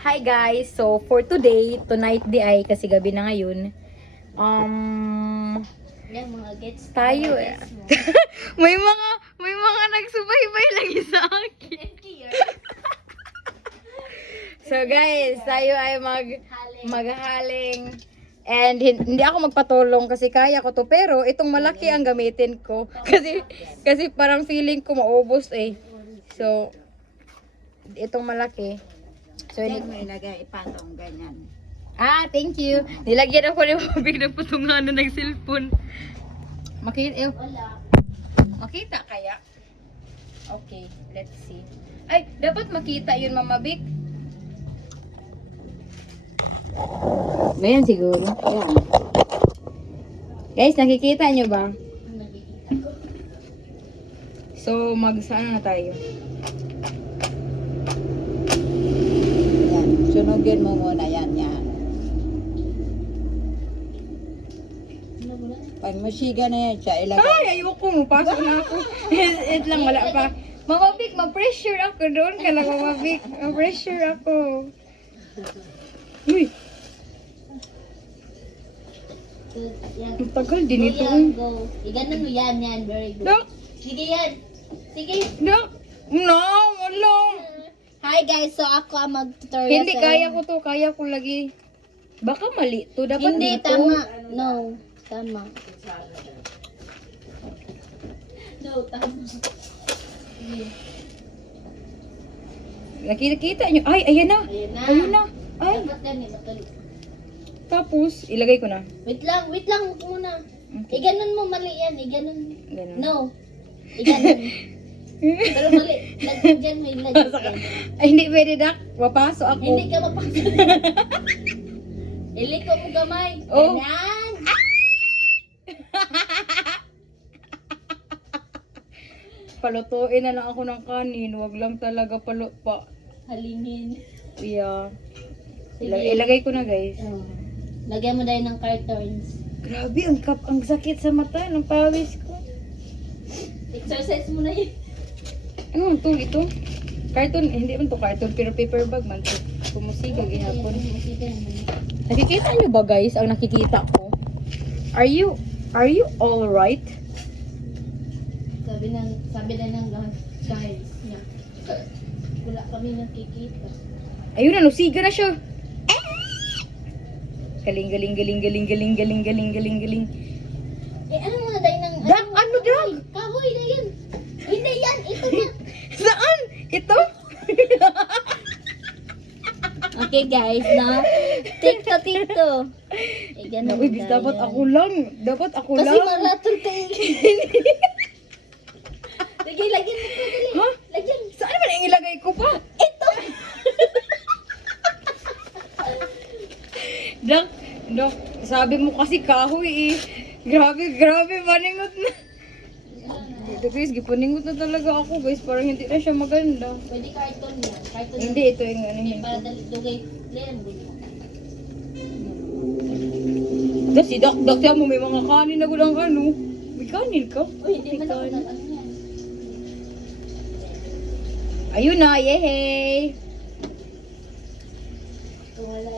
Hi guys! So, for today, tonight di ay, kasi gabi na ngayon, Yan, mga gets. tayo mga eh. gets mo. may mga nagsubaybay lagi sa akin. So guys, tayo ay maghaling. And hindi ako magpatulong kasi kaya ko to, pero itong malaki ang gamitin ko. Kasi parang feeling ko maubos eh. So, itong malaki. So, Diyan mo ilagay, ipatong ganyan. thank you. Nilagyan ako ng mabig ng putungan ng cellphone. Makita kaya? Okay, let's see. Ay, dapat makita yun, Mama Vic. Ngayon siguro. Yan. Guys, nakikita nyo ba? So, saan na tayo? Yan. Sunugin mo muna yan, yan. Pag masiga na yan siya, ilagay. Ay, ayoko mo. Pasok na ako. It lang, wala pa. Mama Vic, ma-pressure ako doon ka lang, Mama Vic. Ma-pressure ako. Uy, ang tagal din ito. Yan, go. Iganon mo yan, yan. Very good. Dok, Sige yan. Sige. dok. No, wala. Hi guys, so ako ang mag-tutorial Hindi, sa kaya ko to. Kaya ko lagi. Baka mali to. Dapat Hindi, dito. tama. No, tama. No, tama. Nakikita nyo. Ay, ayan na. Ayun na. Ayun na. Ay, Dapat yan, matuloy. tapos, ilagay ko na. Wait lang muna. Okay. Iganon mo, mali yan. Iganon. Ganun. No. Iganon. Pero mali. Lagyan dyan, may lagyan. Ay, hindi pwede, Dak. Mapasok ako. Hindi ka mapasok. Iliko mo gamay. Oh. Ganyan. Palutuin na lang ako ng kanin. Wag lang talaga Halingin. Yeah. Sige. Ilagay ko na, guys. Oh. Lagyan mo dahil ng cartons. Grabe, ang sakit sa mata ng pawis ko. Exercise mo na yun. Ano to? Ito? Carton, hindi man to carton, pero paper bag man to. Kumusiga gihapon. Nakikita nyo ba, guys, ang nakikita ko? Are you all right? Sabi na ng guys niya. Wala kami nakikita. Ayun na, nusiga na siya. Galing. Ano mga dahil ng... Dak, ano, Dak? Kahoy na yan. Hindi yan, ito na. Saan? Ito? Okay guys, na tikto. Ganun Uy, bis, dapat ako lang. Dapat ako Kasi lang. marathon tayo. Sige, lagyan mo pa dali. Ha? Lagyan. Saan naman ang ilagay ko pa? Ito. Dok, sabi mo kasi kahoy eh. Grabe, paningot na. Dito guys, gipaningot na talaga ako guys. Parang hindi na siya maganda. Pwede carton yan. Carton Hindi, ito yung ano Hindi yun. para dali. Dugay. Lelam mo. Tapos si Doc, siya mo may mga kanin na gulang ano. May kanin ka? Uy, hindi man ako kanin. ano yan. Ayun na, yehey! Wala.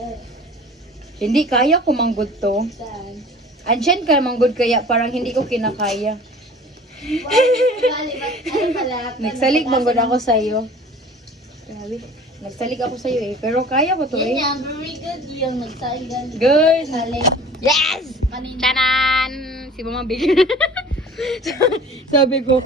Hindi kaya ko manggod to. Saan? Ansyan ka manggod kaya parang hindi ko kinakaya. Bali, ba't ano pala? Nagsalig manggod ako sa'yo. Grabe. Nagsalig ako sa'yo eh. Pero kaya ko to Yan eh. yan, very good yung nagsaing Good! Saling. Yes! Kanina. Tanan! Si Mama Big. sabi ko,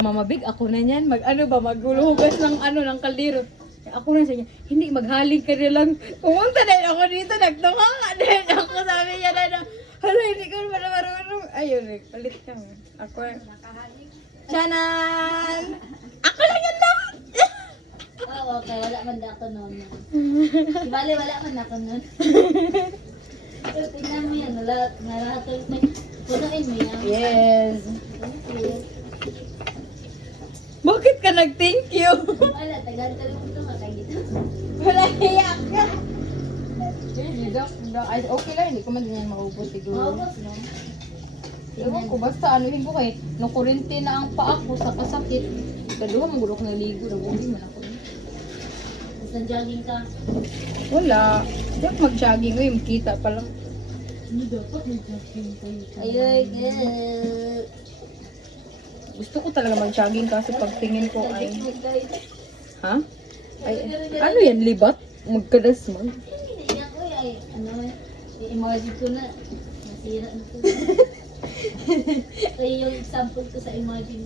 Mama Big, ako na yan. Maghulugas ng ng kaldero. Ako na sa niya, hindi, maghaling ka na lang. Pumunta na ako dito, nagtunga nga din. Ako sabi niya na, hala, hindi ko naman na marunong. Ayun, palit ka mo. Ako, Tanan! Ako lang yan lahat! Oo, okay. Wala man ako noon. Bali, wala man ako noon. Pero tingnan mo yan. Nalahatol na. Punuin mo yan. Yes. Thank you. Bakit ka nag-thank you? Wala, tagal-tagal mo ito makagita. Wala hiyak ka. Ay, okay lang, hindi ko man din yan maubos siguro. Maubos, no? Ewan ko, basta anuhin ko kay nakurente na ang paa ko sa kasakit. Kaduha, magulok na ligo, naguli man ako. Basta jogging ka. Wala. Hindi ako mag-jogging. Uy, makita pa lang. Hindi dapat mag-jogging kayo. Ayun, good. Gusto ko talaga mag-jogging kasi pagtingin ko ay... Ha? Ay, ano yan? Libat? Magkadas man? Hindi ako ay, ano, i-imagine ko na. Nasira na ko. Kaya yung example ko sa imagine